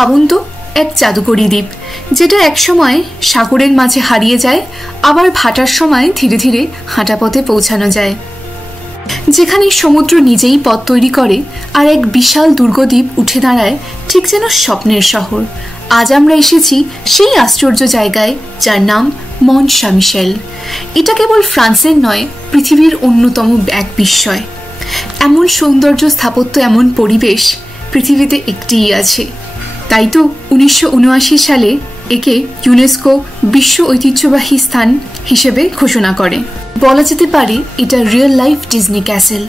ভাবুন তো, এক জাদুকরী দ্বীপ যেটা একসময় সাগরের মাঝে হারিয়ে যায়, আবার ভাটার সময় ধীরে ধীরে হাঁটা পথে পৌঁছানো যায়, যেখানে সমুদ্র নিজেই পথ তৈরি করে আর এক বিশাল দুর্গদ্বীপ উঠে দাঁড়ায় ঠিক যেন স্বপ্নের শহর। আজ আমরা এসেছি সেই আশ্চর্য জায়গায় যার নাম মন্ট সাঁ মিশেল। এটা কেবল ফ্রান্সের নয়, পৃথিবীর অন্যতম এক বিস্ময়। এমন সৌন্দর্য, স্থাপত্য, এমন পরিবেশ পৃথিবীতে একটিই আছে। তাই তো 1979 সালে একে ইউনেস্কো বিশ্ব ঐতিহ্যবাহী স্থান হিসেবে ঘোষণা করে। বলা যেতে পারে এটা রিয়েল লাইফ ডিজনি ক্যাসেল।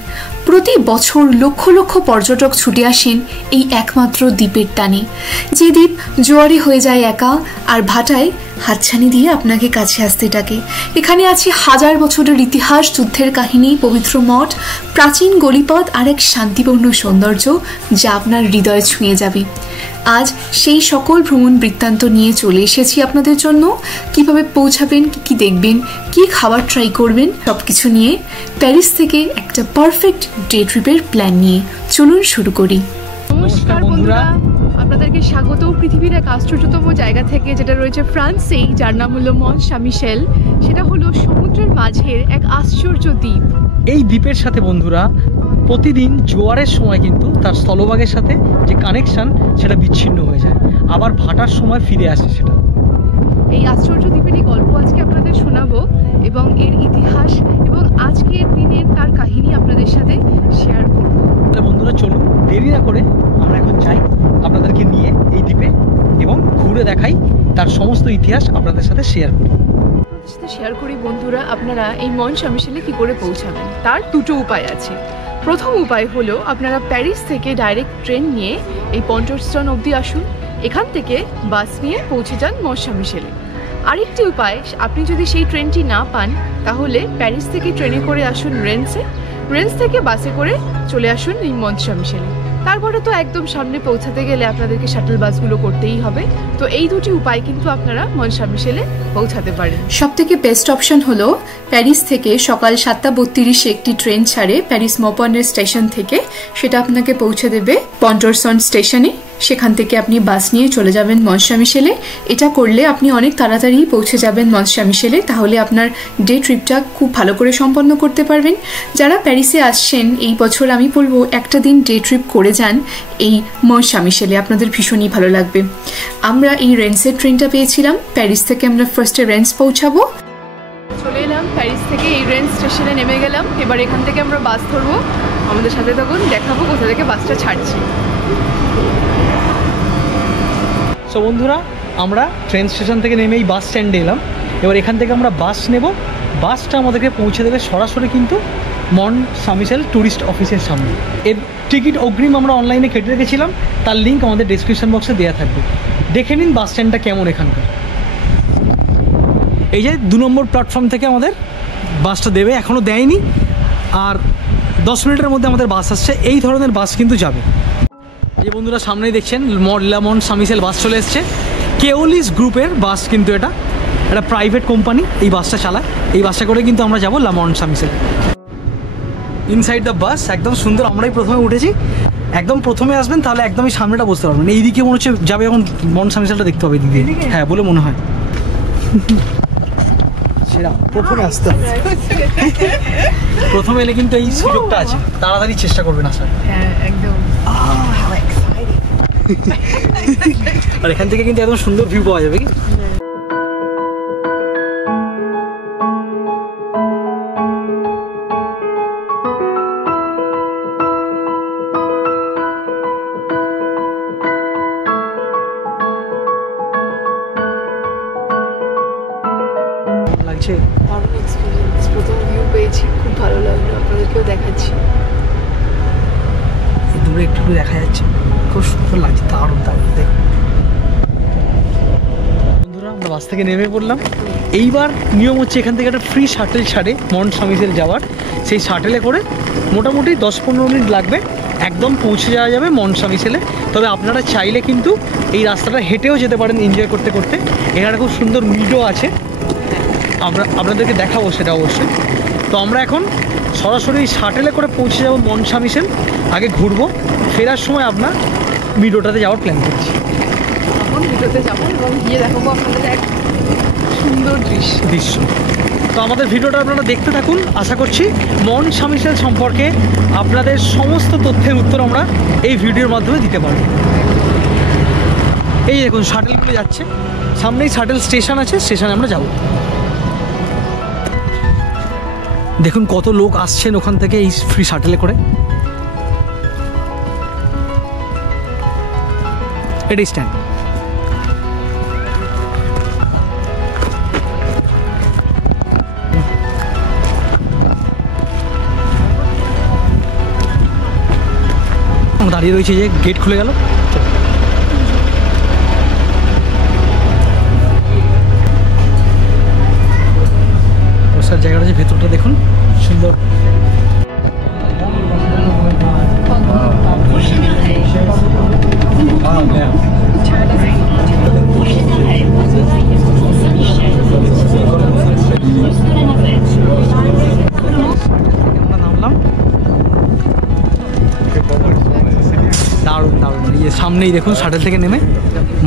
প্রতি বছর লক্ষ লক্ষ পর্যটক ছুটে আসেন এই একমাত্র দ্বীপের টানে, যে দ্বীপ জোয়ারে হয়ে যায় একা আর ভাটায় হাতছানি দিয়ে আপনাকে কাছে আসতে ডাকে। এখানে আছে হাজার বছরের ইতিহাস, যুদ্ধের কাহিনী, পবিত্র মঠ, প্রাচীন গলিপথ আর এক শান্তিপূর্ণ সৌন্দর্য যা আপনার হৃদয় ছুঁয়ে যাবে। আজ সেই সকল ভ্রমণ বৃত্তান্ত নিয়ে চলে এসেছি আপনাদের জন্য। কিভাবে পৌঁছাবেন, কি দেখবেন, কি খাবার ট্রাই করবেন, সবকিছু নিয়ে প্যারিস থেকে একটা পারফেক্ট ডে ট্রিপের প্ল্যান নিয়ে চলুন শুরু করি। নমস্কার বন্ধুরা, আপনাদেরকে স্বাগত পৃথিবীর এক আশ্চর্যতম জায়গা থেকে, যেটা রয়েছে ফ্রান্সেই, যার নাম হলো মন্ট সাঁ মিশেল। সেটা হলো সমুদ্রের মাঝের এক আশ্চর্য দ্বীপ। এই দ্বীপের সাথে বন্ধুরা প্রতিদিন জোয়ারের সময় কিন্তু তার স্থলভাগের সাথে যে কানেকশন সেটা বিচ্ছিন্ন হয়ে যায়, আবার ভাটার সময় ফিরে আসে সেটা। এই আশ্চর্য দ্বীপেরই গল্প আজকে আপনাদের শোনাবো এবং এর ইতিহাস এবং আজকের দিনের তার কাহিনী আপনাদের সাথে শেয়ার করব। তাহলে বন্ধুরা চলুন, দেরি না করে আমরা এখন যাই আপনাদেরকে নিয়ে এই দ্বীপে এবং ঘুরে দেখাই, তার সমস্ত ইতিহাস আপনাদের সাথে শেয়ার করি। বন্ধুরা, আপনারা এই মন্ট সাঁ মিশেলে কি করে পৌঁছাবেন তার দুটো উপায় আছে। প্রথম উপায় হলো আপনারা প্যারিস থেকে ডাইরেক্ট ট্রেন নিয়ে এই পন্টস্টন অবধি আসুন, এখান থেকে বাস নিয়ে পৌঁছে যান মন্ট সাঁ মিশেলে। আরেকটি উপায়, আপনি যদি সেই ট্রেনটি না পান তাহলে প্যারিস থেকে ট্রেনে করে আসুন রেন্সে, রেন্স থেকে বাসে করে চলে আসুন এই মন্ট সাঁ মিশেলে। তারপরে তো একদম সামনে পৌঁছাতে গেলে আপনাদেরকে শাটল বাসগুলো করতেই হবে। তো এই দুটি উপায় কিন্তু আপনারা মন্ট সাঁ মিশেলে পৌঁছাতে পারেন। সবথেকে বেস্ট অপশন হলো প্যারিস থেকে সকাল 7:32 একটি ট্রেন ছাড়ে প্যারিস মপনের স্টেশন থেকে, সেটা আপনাকে পৌঁছে দেবে পন্টস্টন স্টেশনে। সেখান থেকে আপনি বাস নিয়ে চলে যাবেন মন্ট সাঁ মিশেলে। এটা করলে আপনি অনেক তাড়াতাড়ি পৌঁছে যাবেন মন্ট সাঁ মিশেলে, তাহলে আপনার ডে ট্রিপটা খুব ভালো করে সম্পন্ন করতে পারবেন। যারা প্যারিসে আসছেন এই বছর, আমি বলবো একটা দিন ডে ট্রিপ করে যান এই মন্ট সাঁ মিশেলে, আপনাদের ভীষণই ভালো লাগবে। আমরা এই রেন্সের ট্রেনটা পেয়েছিলাম, প্যারিস থেকে আমরা ফার্স্টে রেন্স পৌঁছাবো। চলে এলাম প্যারিস থেকে, এই রেন্স স্টেশনে নেমে গেলাম। এবার এখান থেকে আমরা বাস ধরবো। আমাদের সাথে তখন দেখাবো কোথা থেকে বাসটা ছাড়ছি। সো বন্ধুরা, আমরা ট্রেন স্টেশন থেকে নেমে এই বাস স্ট্যান্ডে এলাম। এবার এখান থেকে আমরা বাস নেব, বাসটা আমাদেরকে পৌঁছে দেবে সরাসরি কিন্তু মন্ট সাঁ মিশেল ট্যুরিস্ট অফিসের সামনে। এর টিকিট অগ্রিম আমরা অনলাইনে কেটে রেখেছিলাম, তার লিঙ্ক আমাদের ডেসক্রিপশন বক্সে দেওয়া থাকবে। দেখে নিন বাস স্ট্যান্ডটা কেমন এখানকার। এই যে 2 নম্বর প্ল্যাটফর্ম থেকে আমাদের বাসটা দেবে, এখনও দেয়নি, আর 10 মিনিটের মধ্যে আমাদের বাস আসছে। এই ধরনের বাস কিন্তু যাবে। এই বন্ধুরা সামনেই দেখছেন মন্ট সাঁ মিশেল বাস চলে এসছে। কেওলিস গ্রুপের বাস কিন্তু এটা প্রাইভেট কোম্পানি এই বাসটা চালায়। এই বাসটা করে কিন্তু আমরা যাবো মন্ট সাঁ মিশেল। ইনসাইড দ্য বাস একদম সুন্দর, আমরাই প্রথমে উঠেছি। একদম প্রথমে আসবেন তাহলে একদমই সামনেটা বসতে পারবেন। এইদিকে মনে হচ্ছে যাবে এখন মন্ট সাঁ মিশেলটা দেখতে হবে এদিকে, হ্যাঁ বলে মনে হয়। সেটা প্রথমে আসতে হবে, প্রথমে এলে কিন্তু এই সুযোগটা আছে, তাড়াতাড়ি চেষ্টা করবেন আসার। হ্যাঁ একদম। আর এখান থেকে কিন্তু একদম সুন্দর ভিউ পাওয়া যাবে। কি লাগছে? দারুণ এক্সপিরিয়েন্স, প্রথম ভিউ পেয়েছি, খুব ভালো লাগলো। আপনাদেরকেও দেখাচ্ছি, দূরে একটু দেখা যাচ্ছে, খুব সুন্দর লাগছে, দারুণ দারুণ। দেখুন বন্ধুরা, আমরা বাস থেকে নেমে পড়লাম। এইবার নিয়ম হচ্ছে এখান থেকে একটা ফ্রি শাটেল ছাড়ে মন্ট সাঁ মিশেল যাওয়ার। সেই শাটেলে করে মোটামুটি 10-15 মিনিট লাগবে, একদম পৌঁছে যাওয়া যাবে মন্ট সাঁ মিশেলে। তবে আপনারা চাইলে কিন্তু এই রাস্তাটা হেঁটেও যেতে পারেন এনজয় করতে করতে। এখানে খুব সুন্দর মিডো আছে, আমরা আপনাদেরকে দেখাবো সেটা অবশ্যই। তো আমরা এখন সরাসরি শাটেলে করে পৌঁছে যাবো মন্ট সাঁ মিশেল। আগে ঘুরবো, ফেরার সময় আপনার মিডোটাতে যাওয়ার প্ল্যান করছি। এখন ভিডিওতে যাবো এবং গিয়ে দেখাবো আপনাদের এক সুন্দর দৃশ্য। তো আমাদের ভিডিওটা আপনারা দেখতে থাকুন। আশা করছি মন সামিসেল সম্পর্কে আপনাদের সমস্ত তথ্যের উত্তর আমরা এই ভিডিওর মাধ্যমে দিতে পারবো। এই দেখুন শাটেলগুলো যাচ্ছে, সামনেই শাটেল স্টেশন আছে, স্টেশনে আমরা যাব। দেখুন কত লোক আসছেন ওখান থেকে এই ফ্রি শাটেলে করে। এটাই স্ট্যান্ড। দাঁড়িয়ে রয়েছে, যে গেট খুলে গেল। বসার জায়গাটা যে ভেতরটা দেখুন সুন্দর। আমরা নামলাম, দারুণ দারুণ। এই সামনেই দেখুন শাটেল থেকে নেমে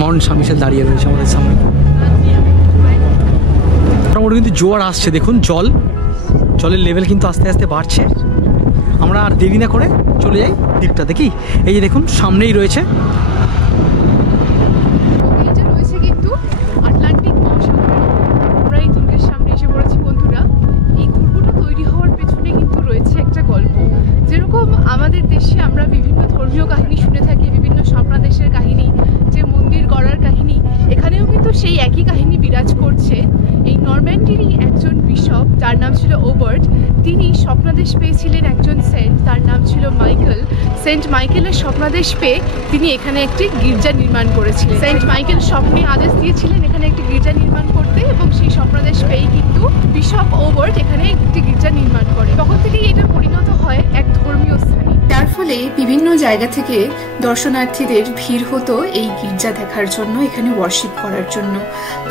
মন সামিসেল দাঁড়িয়ে রয়েছে আমাদের সামনে। মোটামুটি কিন্তু জোয়ার আসছে, দেখুন জলের লেভেল কিন্তু আস্তে আস্তে বাড়ছে। আমরা আর দেরি না করে চলে যাই দ্বীপটা দেখি। এই যে দেখুন সামনেই রয়েছে কিন্তু আটলান্টিক মহাসাগর। আমরা এই দুর্গের সামনে এসে পড়েছি বন্ধুরা। এই দুর্গটা তৈরি হওয়ার পেছনে কিন্তু রয়েছে একটা গল্প। যেরকম আমাদের দেশে আমরা বিভিন্ন ধর্মীয় কাহিনী শুনে থাকি, বিভিন্ন স্বপ্নাদেশের কাহিনী, যে মন্দির গড়ার কাহিনী, এখানেও কিন্তু সেই একই কাহিনী বিরাজ করছে। এই নরম্যান্ডিরই একজন বিশপ, যার নাম ছিল ওবার্ট, তিনি স্বপ্নাদেশ পেয়েছিলেন একজন সেন্ট, তার নাম ছিল মাইকেল। সেন্ট মাইকেলের স্বপ্নাদেশ পেয়ে তিনি এখানে একটি গির্জা নির্মাণ করেছিলেন। সেন্ট মাইকেল স্বপ্নে আদেশ দিয়েছিলেন এখানে একটি গির্জা নির্মাণ করতে, এবং সেই স্বপ্নাদেশ পেয়েই কিন্তু বিশপ ওবার্ট এখানে একটি গির্জা নির্মাণ করে। তখন থেকেই এটা পরিণত হয় এক ধর্মীয় স্থানে। তার ফলে বিভিন্ন জায়গা থেকে দর্শনার্থীদের ভিড় হতো এই গির্জা দেখার জন্য, এখানে ওয়ার্শিপ করার জন্য।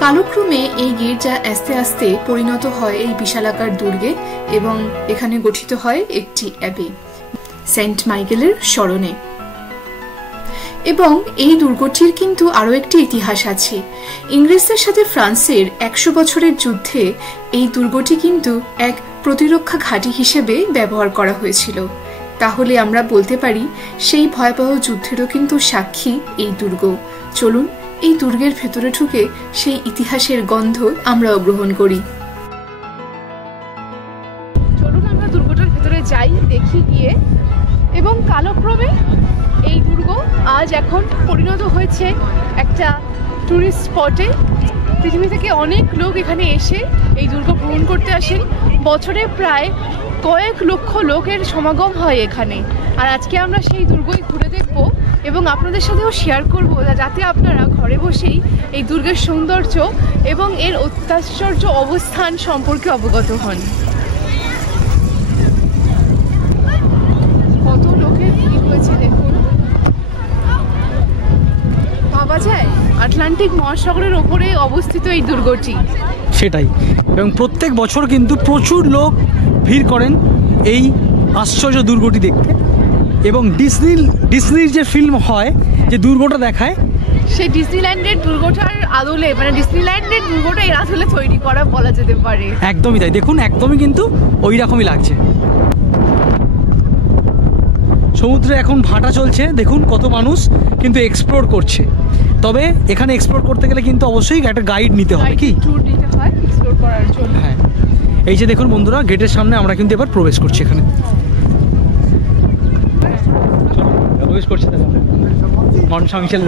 কালক্রমে এই গির্জা আস্তে আস্তে পরিণত হয় এই বিশালাকার দুর্গে, এবং এখানে গঠিত হয় একটি অ্যাবে সেন্ট মাইকেলের স্মরণে। এবং এই দুর্গটির কিন্তু আরও একটি ইতিহাস আছে। ইংরেজদের সাথে ফ্রান্সের 100 বছরের যুদ্ধে এই দুর্গটি কিন্তু এক প্রতিরক্ষা ঘাঁটি হিসেবে ব্যবহার করা হয়েছিল। তাহলে আমরা বলতে পারি সেই ভয়াবহ যুদ্ধেরও কিন্তু সাক্ষী এই দুর্গ। চলুন এই দুর্গের ভেতরে ঢুকে সেই ইতিহাসের গন্ধ আমরাও গ্রহণ করি। চলুন আমরা দুর্গটার ভেতরে যাই, দেখি গিয়ে। এবং কালক্রমে এই দুর্গ আজ এখন পরিণত হয়েছে একটা টুরিস্ট স্পটে। পৃথিবী থেকে অনেক লোক এখানে এসে এই দুর্গ ভ্রমণ করতে আসেন। বছরে প্রায় কয়েক লক্ষ লোকের সমাগম হয় এখানে। আর আজকে আমরা সেই দুর্গই ঘুরে দেখব এবং আপনাদের সাথেও শেয়ার করব, যাতে আপনারা ঘরে বসেই এই দুর্গের সৌন্দর্য এবং এর অত্যাশ্চর্য অবস্থান সম্পর্কে অবগত হন। কত লোকের ভিড় হয়েছে দেখুন। ভাবা যায় আটলান্টিক মহাসাগরের ওপরে অবস্থিত এই দুর্গটি। সেটাই, এবং প্রত্যেক বছর কিন্তু প্রচুর লোক ভিড় করেন এই আশ্চর্য দুর্গটি দেখতে। এবং ডিসনির যে ফিল্ম হয়, যে দুর্গটা দেখায়, সেই ডিসনিল্যান্ডের দুর্গটার আদলে, মানে ডিসনিল্যান্ডের দুর্গটা এর আদলে তৈরি করা বলা যেতে পারে। একদমই তাই, দেখুন একদমই কিন্তু ওই রকমই লাগছে। সমুদ্রে এখন ভাটা চলছে, দেখুন কত মানুষ কিন্তু এক্সপ্লোর করছে। তবে এখানে এক্সপ্লোর করতে গেলে কিন্তু অবশ্যই একটা গাইড নিতে হবে, কি ট্যুর নিতে হয় এক্সপ্লোর করার জন্য। হ্যাঁ, এই যে দেখুন বন্ধুরা, গেটের সামনে আমরা কিন্তু এবার প্রবেশ করছি। এখানে প্রবেশ করছি মন সামিসেল।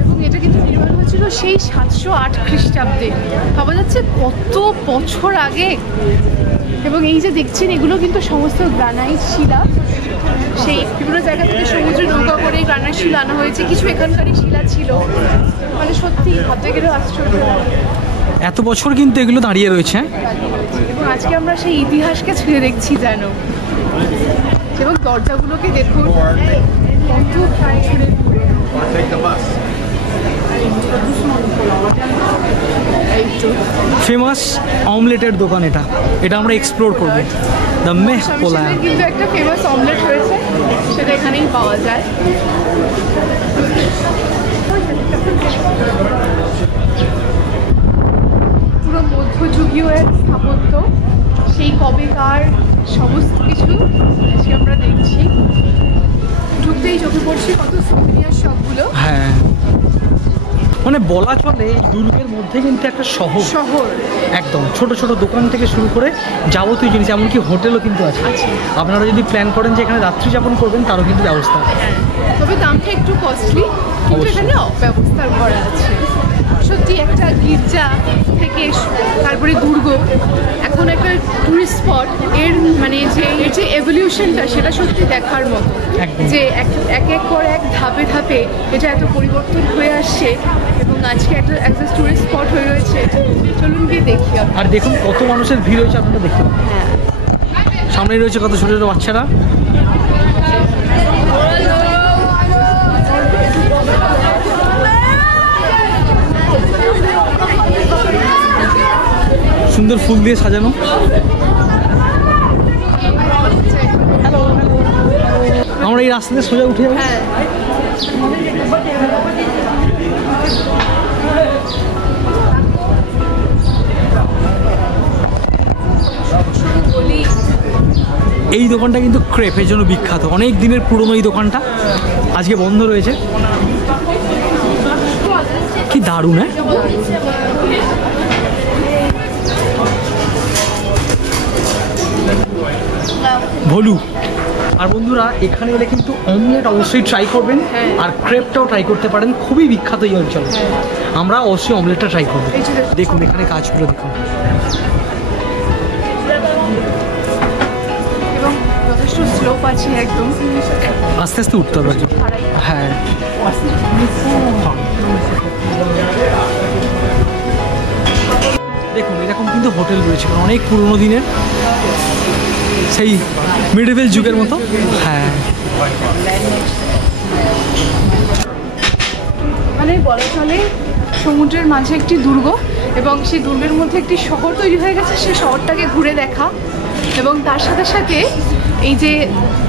এবং এটা কিন্তু নির্মাণ হয়েছিল সেই 708 খ্রিস্টাব্দে। ভাবা যাচ্ছে কত বছর আগে। এবং এই যে দেখছেন, এগুলো কিন্তু সমস্ত গ্রানাইট শিলা। সেই বিভিন্ন জায়গা থেকে সমুদ্রে নৌকা করে গ্রানাইট শিলা আনা হয়েছে। কিছু এখানকারই শিলা ছিল, মানে সত্যি ভাবতে গেলেও আশ্চর্য। এত বছর কিন্তু এগুলো দাঁড়িয়ে রয়েছে। এবং আজকে আমরা সেই ইতিহাসকে ছুঁয়ে দেখছি যেন। এবং দরজাগুলোকে দেখুন কত প্রাচীরের। এই তো ফেমাস অমলেটের দোকান এটা, এটা আমরা এক্সপ্লোর করবো। দ্য মেহ পোলায়া কিন্তু একটা ফেমাস অমলেট রয়েছে, সেটা এখানেই পাওয়া যায়। পুরো মধ্যযুগীয় এক স্থাপত্য, সেই কবেকার সমস্ত কিছু আজকে আমরা দেখছি। ঢুকতেই চোখে পড়ছে কত সুভিনিয়ার শপগুলো। হ্যাঁ, মানে বলা চলে দুর্গের মধ্যে কিন্তু একটা শহর শহর একদম, ছোট ছোট দোকান থেকে শুরু করে যাবতীয় জিনিস, এমনকি হোটেলও কিন্তু আছে। আপনারা যদি প্ল্যান করেন যে এখানে রাত্রি যাপন করবেন, তারও কিন্তু ব্যবস্থা। তবে দামটা একটু কস্টলি, কিন্তু এখানে ব্যবস্থা করা আছে। সত্যি একটা গির্জা থেকে তারপরে দুর্গ এখন একটা টুরিস্ট স্পট, এর মানে এর যে এভলিউশনটা সেটা সত্যি দেখার মতো, যে এক এক পর এক ধাপে ধাপে এটা এত পরিবর্তন হয়ে আসছে এবং আজকে একটা টুরিস্ট স্পট হয়ে রয়েছে। চলুন গিয়ে দেখি। আর দেখুন কত মানুষের ভিড় হয়েছে, আপনারা দেখুন। হ্যাঁ, সামনে রয়েছে কত ছোট ছোট বাচ্চারা। সুন্দর ফুল দিয়ে সাজানো। আমরা এই রাস্তাতে সোজা উঠে যাবো। এই দোকানটা কিন্তু ক্রেপের জন্য বিখ্যাত, অনেক দিনের পুরনো এই দোকানটা, আজকে বন্ধ রয়েছে। কি দারুণ! হ্যাঁ, ভলু। আর বন্ধুরা এখানে এলে কিন্তু অমলেট অবশ্যই ট্রাই করবেন, আর ক্রেপটাও ট্রাই করতে পারেন, খুবই বিখ্যাত এই অঞ্চল। আমরা অবশ্যই অমলেটটা ট্রাই করবো। দেখুন এখানে কাজগুলো দেখুন, এবং যথেষ্ট স্লোপ আছে, একদম আস্তে আস্তে উঠতে হবে। হ্যাঁ, দেখুন এরকম কিন্তু হোটেল রয়েছে অনেক পুরোনো দিনের, সেই মিডিভেল যুগের মতো। হ্যাঁ, মানে বলা চলে সমুদ্রের মাঝে একটি দুর্গ, এবং সেই দুর্গের মধ্যে একটি শহর তৈরি হয়ে গেছে। সেই শহরটাকে ঘুরে দেখা, এবং তার সাথে সাথে এই যে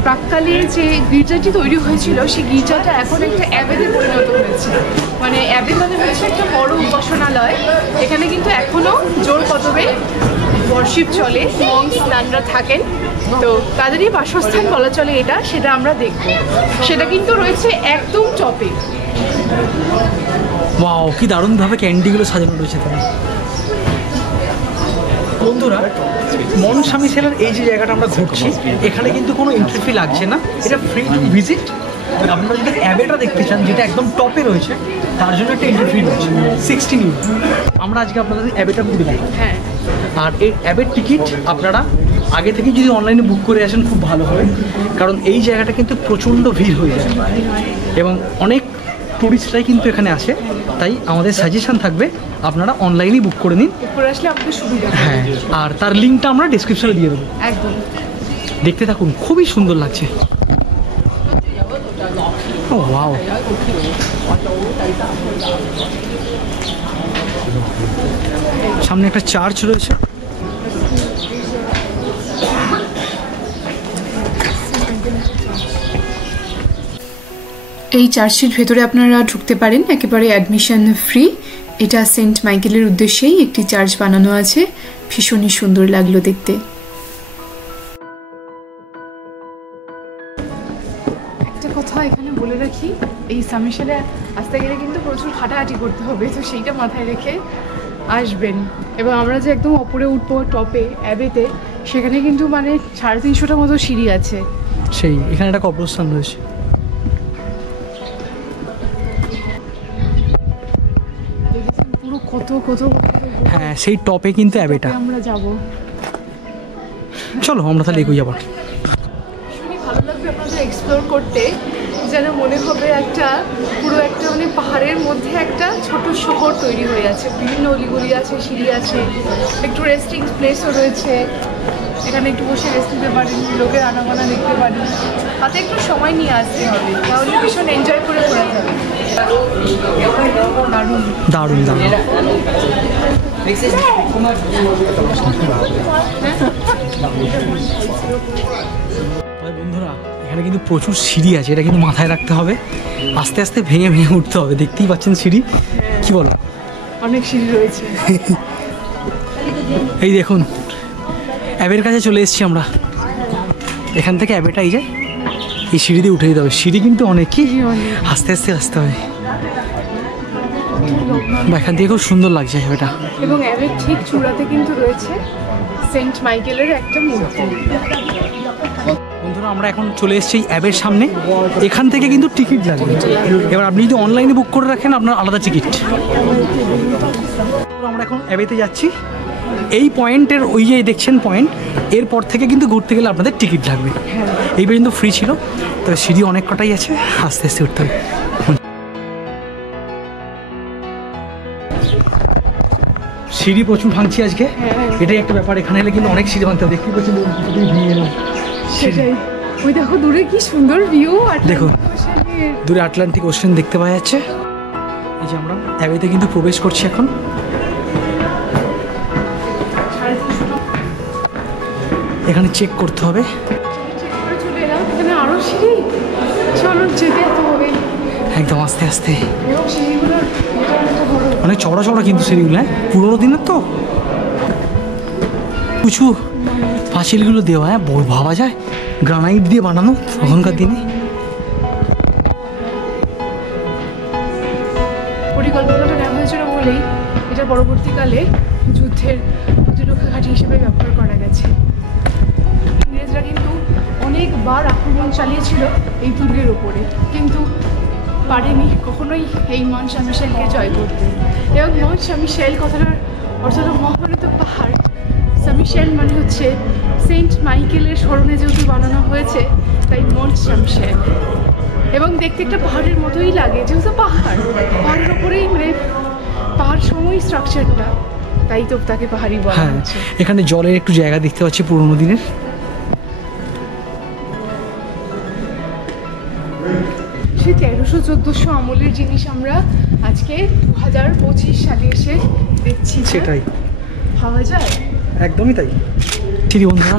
প্রাক্কালে যে গির্জাটি তৈরি হয়েছিল, সেই গির্জাটা এখন একটা অ্যাবেতে পরিণত হয়েছে। মানে অ্যাবে মানে হচ্ছে একটা বড় উপাসনালয়। এখানে কিন্তু এখনও জোর কদমে বর্শিপ চলে, মঙ্কস নানরা থাকেন, তো তাদেরই বাসস্থান বলা চলে এটা। সেটা আমরা দেখব, সেটা কিন্তু রয়েছে একদম টপে। ওয়াও, কি দারুণভাবে ক্যান্ডিগুলো সাজানো রয়েছে। তারা বন্ধুরা মন স্বামী সেলের এই যে জায়গাটা আমরা ঘুরছি, এখানে কিন্তু কোনো এন্ট্রি ফি লাগছে না, এটা ফ্রি টু ভিজিট। আপনারা যদি অ্যাবেটা দেখতে চান, যেটা একদম টপে রয়েছে, তার জন্য একটা এন্ট্রি ফি রয়েছে 16 ইউরো। আমরা আজকে আপনাদের অ্যাবেটা ঘুরে দেখাবো। হ্যাঁ, আর এই অ্যাবের টিকিট আপনারা আগে থেকে যদি অনলাইনে বুক করে আসেন খুব ভালো হবে, কারণ এই জায়গাটা কিন্তু প্রচণ্ড ভিড় হয়ে যায় এবং অনেক টুরিস্টরাই কিন্তু এখানে আসে। তাই আমাদের সাজেশন থাকবে আপনারা অনলাইনেই বুক করে নিন, উপরে আসলে আপনাদের সুবিধা। হ্যাঁ, আর তার লিঙ্কটা আমরা ডেসক্রিপশনে দিয়ে দেবো। একদম, দেখতে থাকুন, খুবই সুন্দর লাগছে। ও ওয়াও, সামনে একটা চার্চ রয়েছে। এই চার্চটির ভেতরে আপনারা ঢুকতে পারেন, একেবারে অ্যাডমিশন ফ্রি। এটা সেন্ট মাইকেলের উদ্দেশ্যেই একটি চার্চ বানানো আছে, ভীষণই সুন্দর লাগলো দেখতে। একটা কথা এখানে বলে রাখি, এই সামিশালে আসতে গেলে কিন্তু প্রচুর হাঁটাহাঁটি করতে হবে, তো সেইটা মাথায় রেখে আসবেন। এবং আমরা যে একদম ওপরে উঠবো টপে অ্যাবেতে, সেখানে কিন্তু মানে 350টার মতো সিঁড়ি আছে। সেই এখানে একটা কবরস্থান রয়েছে। পুরো কত কত, হ্যাঁ, সেই টপে কিন্তু অ্যাবেটা। আমরা যাব, চলো আমরা তাহলে এগিয়ে যাবো। ভীষণই ভালো লাগবে আপনাদের এক্সপ্লোর করতে, যেন মনে হবে একটা পুরো একটা মানে পাহাড়ের মধ্যে একটা ছোট শহর তৈরি হয়ে আছে। বিভিন্ন অলিগলি আছে, সিঁড়ি আছে, একটু রেস্টিং প্লেসও রয়েছে। এখানে একটু বসে রেস্ট নিতে পারেন, লোকের আনাগোনা দেখতে পারেন। তাতে একটু সময় নিয়ে আসতে হবে, তাহলে ভীষণ এনজয় করে ঘোরা যাবে। দারুণ দারুণ দারুণ। বন্ধুরা এখানে কিন্তু প্রচুর সিঁড়ি আছে, এটা কিন্তু মাথায় রাখতে হবে, আস্তে আস্তে ভেঙে ভেঙে উঠতে হবে। দেখতেই পাচ্ছেন সিঁড়ি, কি বলো, অনেক সিঁড়ি রয়েছে। এই দেখুন অ্যাবের কাছে চলে এসেছি আমরা, এখান থেকে অ্যাবেটা এই যায়, এই সিঁড়ি দিয়ে উঠে যেতে হবে। সিঁড়ি কিন্তু অনেক, কি আস্তে আস্তে আসতে হবে। এখান থেকে খুব সুন্দর লাগছে অ্যাবেটা। এবং অ্যাবের ঠিক চূড়াতে কিন্তু রয়েছে সেন্ট মাইকেলের একটা মূর্তি। বন্ধুরা আমরা এখন চলে এসেছি অ্যাবের সামনে, এখান থেকে কিন্তু টিকিট লাগবে। এবার আপনি যদি অনলাইনে বুক করে রাখেন আপনার আলাদা টিকিট। আমরা এখন অ্যাবেতে যাচ্ছি, এই পয়েন্টের ওই যে দেখছেন পয়েন্ট, এরপর থেকে কিন্তু ঘুরতে গেলে আপনাদের টিকিট লাগবে। এই পর্যন্ত ফ্রি ছিল, তবে সিঁড়ি অনেক কটাই আছে, আস্তে আস্তে উঠতে হবে। সিঁড়ি প্রচুর ভাঙছি আজকে, এটাই একটা ব্যাপার। এখানে এলে কিন্তু অনেক সিঁড়ি ভাঙতে হবে। দেখতে পাচ্ছি সেটাই, ওই দেখো দূরে কি সুন্দর ভিউ, দেখুন দূরে আটলান্টিক ওশেন দেখতে পাওয়া যাচ্ছে। এই যে আমরা অ্যাবেতে কিন্তু প্রবেশ করছি এখন। এখানে চেক করতে হবে, আরো সিঁড়ি, চলো যেতে হবে একদম আস্তে আস্তে। অনেক চড়া চড়া কিন্তু সিঁড়িগুলো, হ্যাঁ পুরোনো দিনের তো, কিছু পাঁচিলগুলো দেওয়া, হ্যাঁ ভাবা যায় গ্রানাইট দিয়ে বানানো তখনকার দিনে। পরিকল্পনাটা নেওয়া হয়েছিল বলেই এটা পরবর্তীকালে যুদ্ধের প্রতিরক্ষা ঘাঁটি হিসেবে ব্যবহার করা গেছে। ইংরেজরা কিন্তু অনেকবার আক্রমণ চালিয়েছিল এই দুর্গের ওপরে, কিন্তু পারেনি কখনোই এই মন্ট সান মিশেলকে জয় করতে। এবং মন্ট সান মিশেল কথাটার অর্থ হলো মহামানিত পাহাড়। সান মিশেল মানে হচ্ছে সেন্ট মাইকেলের স্মরণে যেহেতু বানানো হয়েছে, তাই মন্ট সান মিশেল। এবং দেখতে একটা পাহাড়ের মতোই লাগে, যেহেতু পাহাড়ের ওপরেই, মানে পাহাড় সময় স্ট্রাকচারটা, তাই তো তাকে পাহাড়ি বলা হচ্ছে। এখানে জলের একটু জায়গা দেখতে পাচ্ছি পুরোনো দিনের। সেই 1300-1400 আমলের জিনিস আমরা আজকে 2025 সালে এসে দেখছি। সেটাই ভাবা যায়, একদমই তাই। সিঁড়ি বন্ধুরা,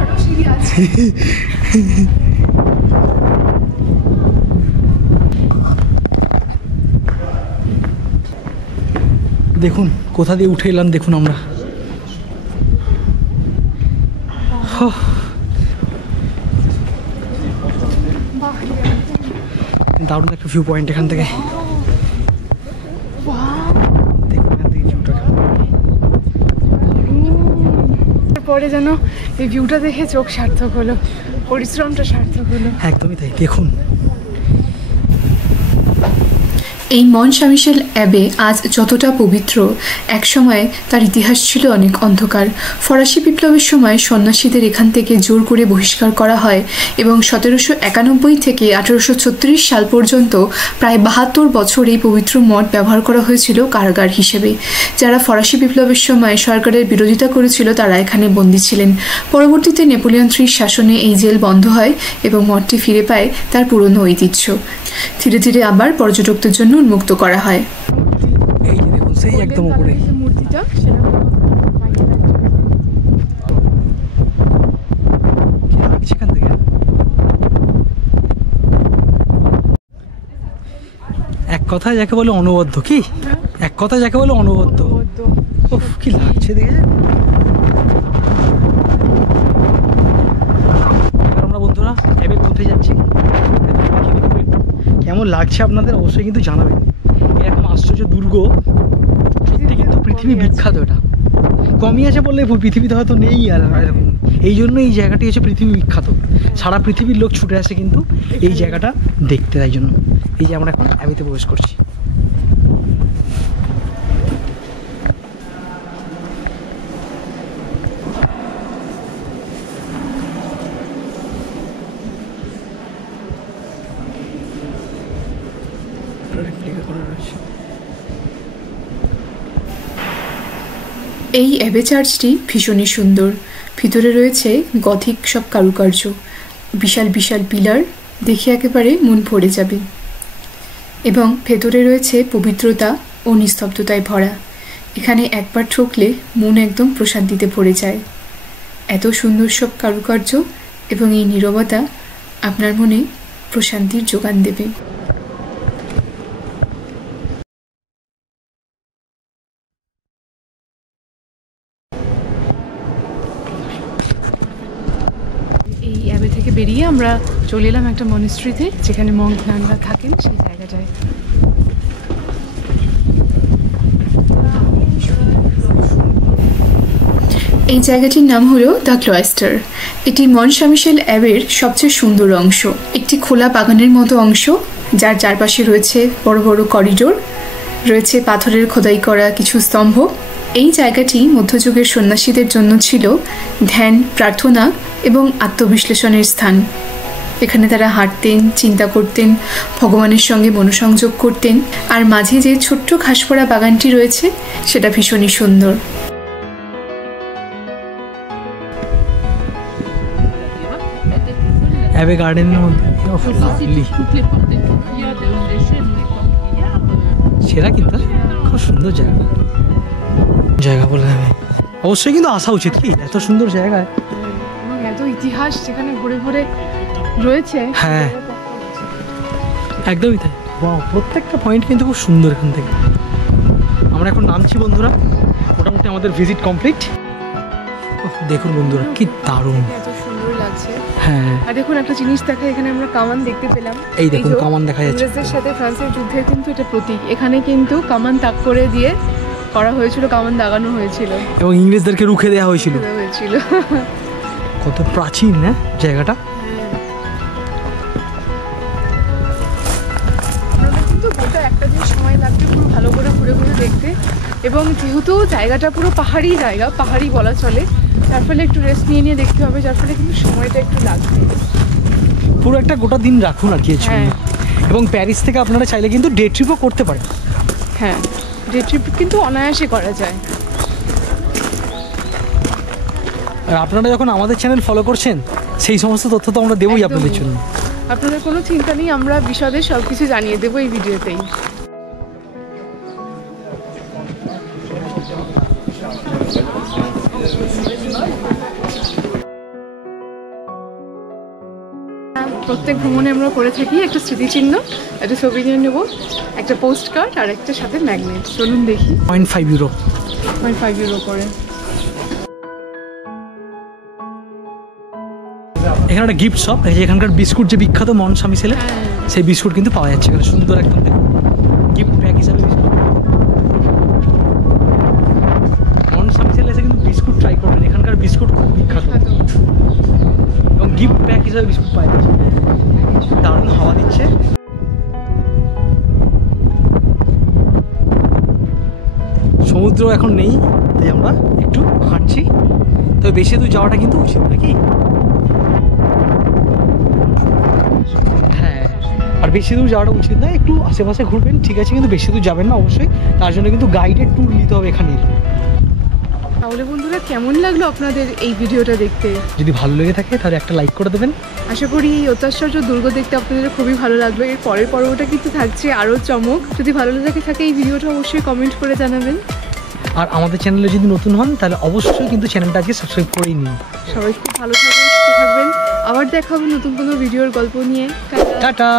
আরো সিঁড়ি আছে। দেখুন কোথা দিয়ে উঠে এলাম, দেখুন আমরা দারুণ একটা ভিউ পয়েন্ট এখান থেকে। পরে যেন এই ভিউটা দেখে চোখ সার্থক হলো, পরিশ্রমটা সার্থক হলো। একদমই তাই, দেখুন এই মন্ট সান মিশেল অ্যাবে আজ যতটা পবিত্র, একসময় তার ইতিহাস ছিল অনেক অন্ধকার। ফরাসি বিপ্লবের সময় সন্ন্যাসীদের এখান থেকে জোর করে বহিষ্কার করা হয় এবং 1791 থেকে 1836 সাল পর্যন্ত প্রায় 72 বছর এই পবিত্র মঠ ব্যবহার করা হয়েছিল কারাগার হিসেবে। যারা ফরাসি বিপ্লবের সময় সরকারের বিরোধিতা করেছিল তারা এখানে বন্দী ছিলেন। পরবর্তীতে নেপোলিয়ন III শাসনে এই জেল বন্ধ হয় এবং মঠটি ফিরে পায় তার পুরনো ঐতিহ্য। ধীরে ধীরে আবার পর্যটকদের জন্য উন্মুক্ত করা হয়। এই যে দেখুন সেই একদম উপরে মূর্তিটা, সেখান থেকে এক কথায় যাকে বলে অনবদ্য, কি এক কথায় যাকে বলে অনবদ্য। ওহ কি লাগছে দেখে। আমরা বন্ধুরা অ্যাবের মধ্যে যাচ্ছি, কেমন লাগছে আপনাদের অবশ্যই কিন্তু জানাবেন। এরকম আশ্চর্য দুর্গ সত্যি কিন্তু পৃথিবী বিখ্যাত, এটা কমই আছে বললে পৃথিবীতে হয়তো নেই। আর এরকম এই জন্য এই জায়গাটি হচ্ছে পৃথিবী বিখ্যাত, সারা পৃথিবীর লোক ছুটে আসে কিন্তু এই জায়গাটা দেখতে। তাই জন্য এই যে আমরা এখন অ্যাবেতে প্রবেশ করছি। এই অ্যাবে চার্চটি ভীষণই সুন্দর। ভিতরে রয়েছে গথিক সব কারুকার্য, বিশাল বিশাল পিলার, দেখে একেবারে মন ভরে যাবে। এবং ভেতরে রয়েছে পবিত্রতা ও নিস্তব্ধতায় ভরা। এখানে একবার ঠকলে মন একদম প্রশান্তিতে ভরে যায়। এত সুন্দর সব কারুকার্য এবং এই নীরবতা আপনার মনে প্রশান্তির যোগান দেবে। এই অ্যাবে থেকে বেরিয়ে আমরা চলে এলাম একটা মনিস্ট্রিতে, যেখানে মঙ্ক নানরা থাকেন সেই জায়গাটায়। এই জায়গাটির নাম হলো দ্য ক্লয়েস্টার। এটি মন্ট সাঁ মিশেল অ্যাবের সবচেয়ে সুন্দর অংশ। একটি খোলা বাগানের মতো অংশ, যার চারপাশে রয়েছে বড় বড় করিডোর, রয়েছে পাথরের খোদাই করা কিছু স্তম্ভ। এই জায়গাটি মধ্যযুগের সন্ন্যাসীদের জন্য ছিল ধ্যান, প্রার্থনা এবং আত্মবিশ্লেষণের স্থান। এখানে তারা হাঁটতেন, চিন্তা করতেন, ভগবানের সঙ্গে মনোসংযোগ করতেন। আর মাঝে যে ছোট্ট ঘাসপড়া বাগানটি রয়েছে সেটা ভীষণই সুন্দর। অ্যাবে গার্ডেনের মধ্যে সেরা কিন্তু খুব সুন্দর জায়গা বলে আমি অবশ্যই কিন্তু আসা উচিত। কি এত সুন্দর জায়গায় এবং এত ইতিহাস যেখানে ঘুরে ঘুরে রয়েছে। হ্যাঁ, একদমই তাই। প্রত্যেকটা পয়েন্ট কিন্তু খুব সুন্দর। এখান থেকে আমরা এখন নামছি বন্ধুরা। মোটামুটি আমাদের ভিজিট কমপ্লিট। দেখুন বন্ধুরা কি দারুণ, এত সুন্দর লাগছে। হ্যাঁ, আর দেখুন একটা জিনিস দেখা, এখানে আমরা কামান দেখতে পেলাম। এই দেখুন কামান দেখা যাচ্ছে। ইংরেজদের সাথে ফ্রান্সের যুদ্ধের কিন্তু এটা প্রতীক। এখানে কিন্তু কামান তাক করে দিয়ে করা হয়েছিল, কামান দাগানো হয়েছিল এবং ইংরেজদেরকে রুখে দেওয়া হয়েছিল। কত প্রাচীন না জায়গাটা। আপনাদের কিন্তু গোটা একটা দিন সময় লাগবে পুরো ভালো করে ঘুরে ঘুরে দেখতে। এবং যেহেতু জায়গাটা পুরো পাহাড়ি জায়গা, পাহাড়ি বলা চলে, যার ফলে একটু রেস্ট নিয়ে নিয়ে দেখতে হবে, যার ফলে কিন্তু সময়টা একটু লাগবে। পুরো একটা গোটা দিন রাখুন আর কি। এবং প্যারিস থেকে আপনারা চাইলে কিন্তু ডে ট্রিপও করতে পারেন। হ্যাঁ, ডে ট্রিপ কিন্তু অনায়াসে করা যায়। আর আপনারা যখন আমাদের চ্যানেল ফলো করছেন, সেই সমস্ত তথ্য তো আমরা দেবোই আপনাদের জন্য। আপনাদের কোনো চিন্তা নেই, আমরা বিশদে সব কিছু জানিয়ে দেবো এই ভিডিওতেই। প্রত্যেক ভ্রমণে আমরা করে থাকি একটা স্মৃতিচিহ্ন, একটা ছবি নিয়ে নেবো, একটা পোস্ট কার্ড আর একটা সাথে ম্যাগনেট। চলুন দেখি। 0.5 ইউরো, 0.5 ইউরো করে। এখানে একটা গিফট শপ, এখানকার বিস্কুট যে বিখ্যাত মন্ট সাঁ মিশেলের, সেই বিস্কুট কিন্তু পাওয়া যাচ্ছে এখানে। সুন্দর একদম দেখুন, গিফট প্যাক হিসাবে বিস্কুট। মন্ট সাঁ মিশেল এসে কিন্তু বিস্কুট ট্রাই করবেন, এখানকার বিস্কুট খুব বিখ্যাত। এবং গিফট প্যাক হিসাবে বিস্কুট পাওয়া যাচ্ছে। দারুণ হাওয়া দিচ্ছে। সমুদ্র এখন নেই, তাই আমরা একটু হাঁটছি। তবে বেশি দূর যাওয়াটা কিন্তু উচিত নাকি? হ্যাঁ, আর বেশি দূর যাওয়াটা উচিত না, একটু আশেপাশে ঘুরবেন ঠিক আছে, কিন্তু বেশি দূর যাবেন না অবশ্যই। তার জন্য কিন্তু গাইডেড ট্যুর নিতে হবে এখানে। তাহলে বন্ধুরা, কেমন লাগলো আপনাদের এই ভিডিওটা দেখতে? যদি ভালো লেগে থাকে তাহলে একটা লাইক করে দেবেন। আশা করি এই অত্যাশ্চর্য দুর্গ দেখতে আপনাদের খুবই ভালো লাগলো। এর পরের পর্বটা কিন্তু থাকছে আরও চমক। যদি ভালো লেগে থাকে এই ভিডিওটা অবশ্যই কমেন্ট করে জানাবেন। আর আমাদের চ্যানেলে যদি নতুন হন তাহলে অবশ্যই কিন্তু চ্যানেলটাকে সাবস্ক্রাইব করেই নিন। সবাই খুব ভালো থাকবেন, সুস্থ থাকবেন। আবার দেখা হবে নতুন কোনো ভিডিওর গল্প নিয়ে। টাটা।